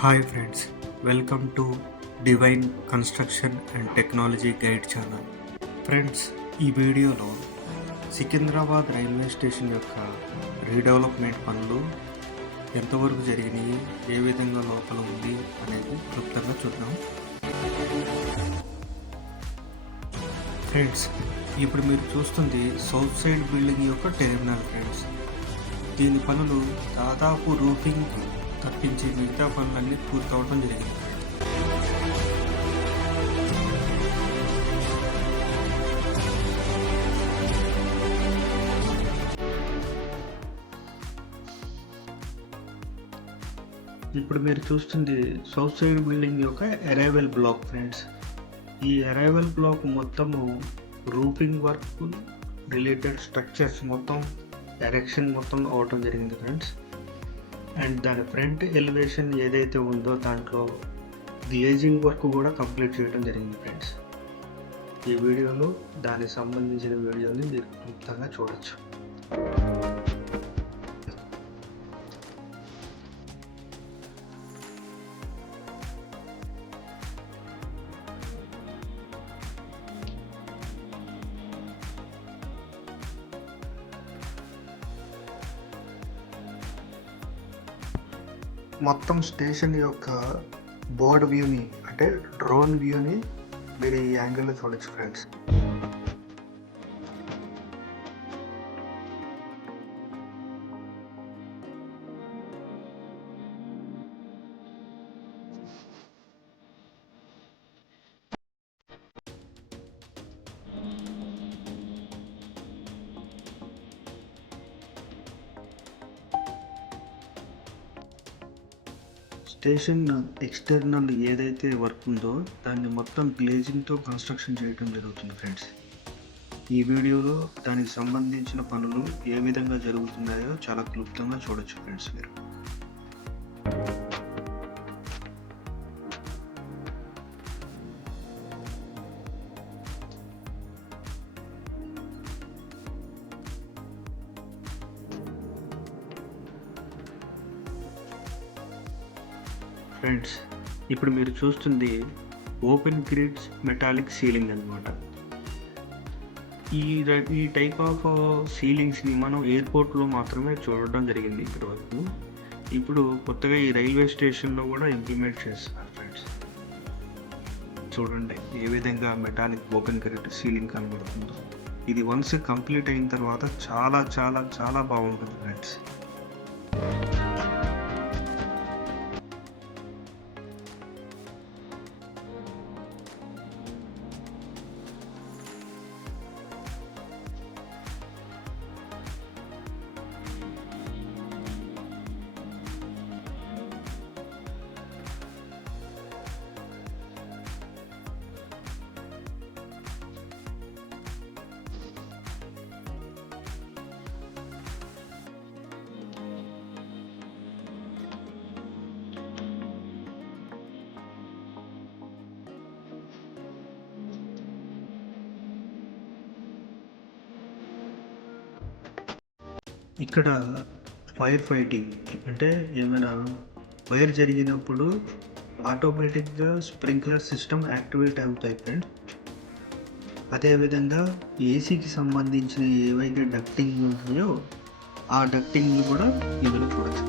Hi friends, welcome to divine construction and technology guide channel. Friends, ఈ వీడియోలో Secunderabad railway station యొక్క redevelopment పనులు ఎంతవరకు జరిగినాయి, ఏ విధంగా లోపల ఉంది అనేది క్లుప్తంగా చూద్దాం. ఫ్రెండ్స్, ఇప్పుడు మీరు చూస్తుంది సౌత్ సైడ్ బిల్డింగ్ యొక్క టెర్మినల్. ఫ్రెండ్స్, దీని పనులు దాదాపు రూఫింగ్ తప్పించి మిగతా పనులన్నీ పూర్తవడం జరిగింది. ఇప్పుడు మీరు చూస్తుంది సౌత్ సైడ్ బిల్డింగ్ యొక్క అరైవల్ బ్లాక్. ఫ్రెండ్స్, ఈ అరైవల్ బ్లాక్ మొత్తము రూఫింగ్ వర్క్ రిలేటెడ్ స్ట్రక్చర్స్ మొత్తం ఎరెక్షన్ మొత్తం అవటం జరిగింది. ఫ్రెండ్స్, అండ్ దాని ఫ్రంట్ ఎలివేషన్ ఏదైతే ఉందో దాంట్లో గ్లేజింగ్ వర్క్ కూడా కంప్లీట్ చేయడం జరిగింది. ఫ్రెండ్స్, ఈ వీడియోలో దానికి సంబంధించిన వీడియోని మీరు క్లుప్తంగా చూడొచ్చు. మొత్తం స్టేషన్ యొక్క బోర్డ్ వ్యూని అంటే డ్రోన్ వ్యూని మీరు ఈ యాంగిల్లో చూడొచ్చు. ఫ్రెండ్స్, స్టేషన్ ఎక్స్టర్నల్ ఏదైతే వర్క్ ఉందో దాన్ని మొత్తం గ్లేజింగ్తో కన్స్ట్రక్షన్ చేయడం జరుగుతుంది. ఫ్రెండ్స్, ఈ వీడియోలో దానికి సంబంధించిన పనులు ఏ విధంగా జరుగుతున్నాయో చాలా క్లుప్తంగా చూడొచ్చు. ఫ్రెండ్స్, మీరు ఫ్రెండ్స్, ఇప్పుడు మీరు చూస్తుంది ఓపెన్ గ్రిడ్స్ మెటాలిక్ సీలింగ్ అన్నమాట. ఈ టైప్ ఆఫ్ సీలింగ్స్ని మనం ఎయిర్పోర్ట్లో మాత్రమే చూడడం జరిగింది ఇప్పటి వరకు. ఇప్పుడు కొత్తగా ఈ రైల్వే స్టేషన్లో కూడా ఇంప్లిమెంట్ చేస్తున్నారు. ఫ్రెండ్స్, చూడండి ఏ విధంగా మెటాలిక్ ఓపెన్ గ్రిడ్ సీలింగ్ కనబడుతుందో. ఇది వన్స్ కంప్లీట్ అయిన తర్వాత చాలా చాలా చాలా బాగుంటుంది. ఫ్రెండ్స్, ఇక్కడ ఫైర్ ఫైటింగ్ అంటే ఏమైనా ఫైర్ జరిగినప్పుడు ఆటోమేటిక్గా స్ప్రింక్లర్ సిస్టమ్ యాక్టివేట్ అవుతాయి. ఫ్రెండ్స్, అదేవిధంగా ఏసీకి సంబంధించిన ఏవైతే డక్టింగ్ ఉన్నాయో ఆ డక్టింగ్ కూడా ఇందులో చూడచ్చు.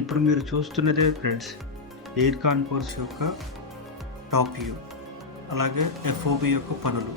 ఇప్పుడు మీరు చూస్తున్నదే ఫ్రెండ్స్ ఎయిర్ కాన్కోర్స్ యొక్క టాప్ వ్యూ, అలాగే ఎఫ్ఓబి యొక్క పనులు.